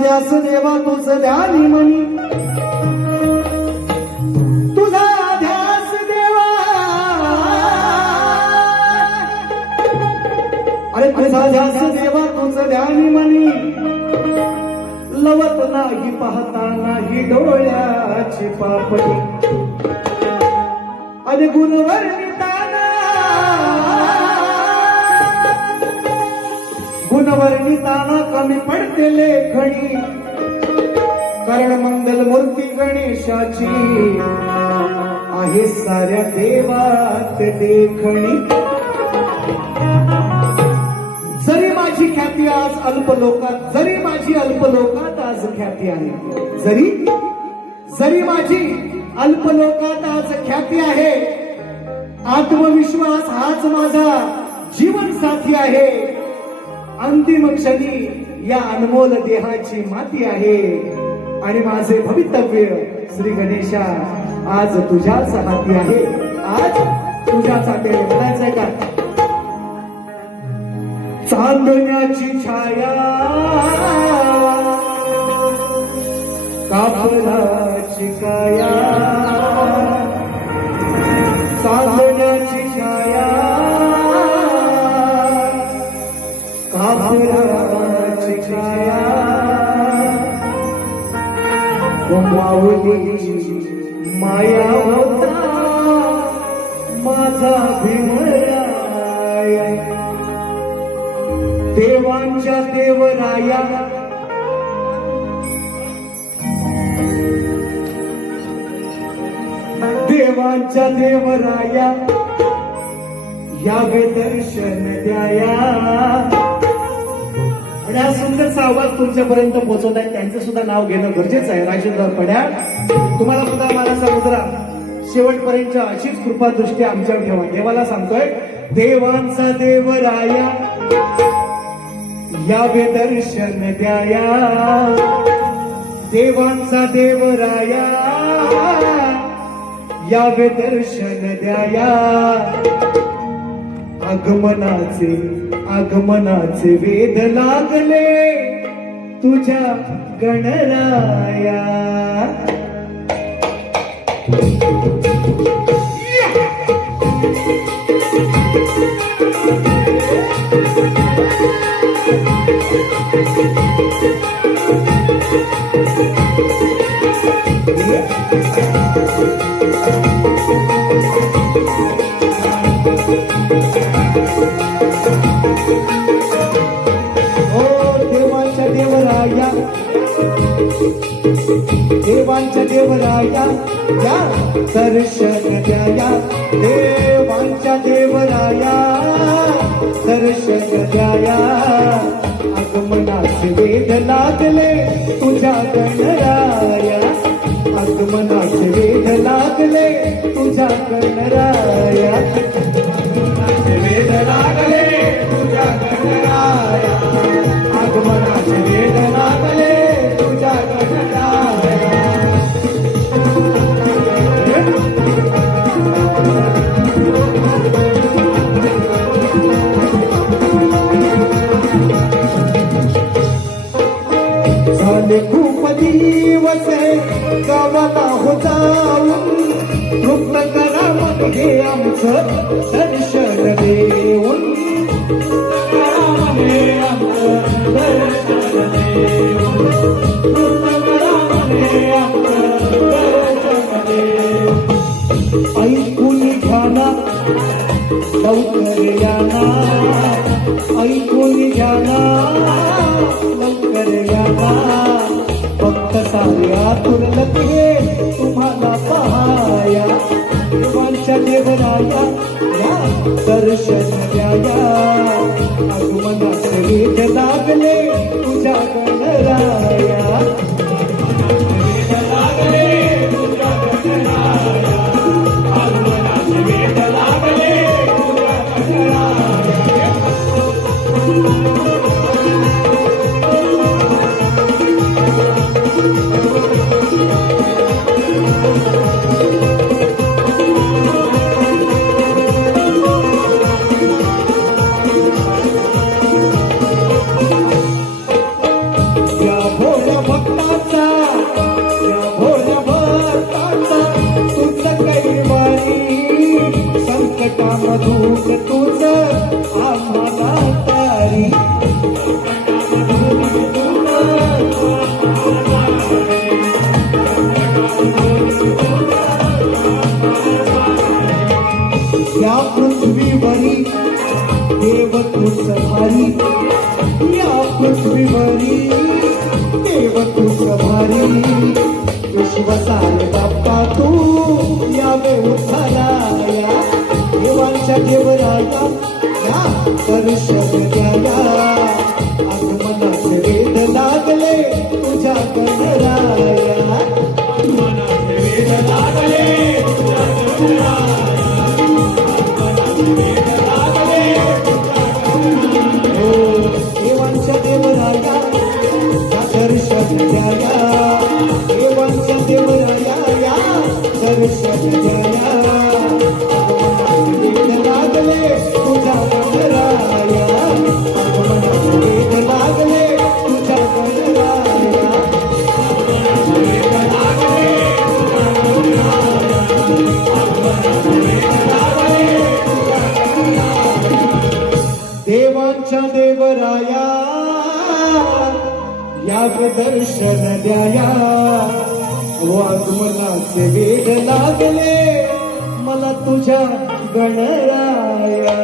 ध्यास देवा तुझ ध्यानी मनी, तुझा ध्यास देवा, अरे तुझा ध्यास देवा तुझ ध्यानी मनी, लवत नाही पाहता नाही डोळ्याची पापणी, अरे गुणवर्णिताना कमी पडते लेखणी, कारण मंगल मूर्ती गणेशाची आहे साऱ्या देवात देखणी. जरी माझी ख्याती आज अल्पलोकात, जरी माझी अल्पलोकात आज ख्याती आहे, जरी माझी अल्पलोकात आज ख्याती आहे, आत्मविश्वास हाच माझा जीवन साथी आहे, अंतिम क्षणी या अनमोल देहाची माती आहे, आणि माझे भवितव्य श्री गणेशा आज तुझ्याच हाती आहे, आज तुझ्याच हाती आहे. म्हणायचंय का? चांदण्याची छाया कापराची काया, चांदण्याची छाया कापराची छाया, माऊलीची माया होता माझा भीमराया, देवांच्या देवराया, देवांच्या देवराया, यावे दर्शन द्याया. आणि हा सुंदरचा आवाज तुमच्यापर्यंत पोहोचवत आहे, त्यांचं सुद्धा नाव घेणं गरजेचं आहे. राजेंद्र पड्या, तुम्हाला सुद्धा मला समुद्रा शेवटपर्यंत अशीच कृपा दृष्टी आमच्यावर ठेवा. देवाला सांगतोय, देवांचा देवराया यावे दर्शन द्याया, देवांचा देवराया यावे दर्शन द्याया, आगमनाचे वेद लागले तुझ्या गणराया. देवांच्या देवराया या दर्शन द्याया, देवांच्या देवराया दर्शन द्याया, आगमनाचे वेद लागले तुझ्या गणराया, आगमनाचे वेद लागले तुझ्या गणराया, आगमनाचे वेद लागले तुझ्या गणराया, आगमनाचे वेद लागले तुझ्या गणराया. झाले खूप दिवस गावाला हो जाऊन, तृप्त करा मग हे आमचं दर्शन देऊन, ऐकून घ्याना लवकर याना, ऐकून घ्याना लवकर याना, फक्त साऱ्या तुरलते तुम्हाला पहाया, देवांच्या देवराया या दर्शन द्याया, आगमनाचे वेद लागले तुझ्या गणराया, वेद लागले तुझ्या गणराया, आगमनाचे वेद लागले तुझ्या गणराया. दूत तुझ आम्हाला तारी या पृथ्वीवरी देव तुझ भारी या पृथ्वीवरी देव तुझ भारी विश्वसार बाप्पा तू यावे उद्धाराया देवांच्या देवराया या दर्शन द्याया आगमनाचे वेद लागले तुझ्या गणराया आगमनाचे वेद लागले तुझ्या गणराया देवांच्या देवराया या दर्शन द्याया देवांच्या देवराया या दर्शन द्याया वेद लागले तुझ्या गणराया वेद लागले तुझ्या गणराया देवांच्या देवराया या दर्शन द्याया आगमनाचे वेद लागले मला तुझ्या गणराया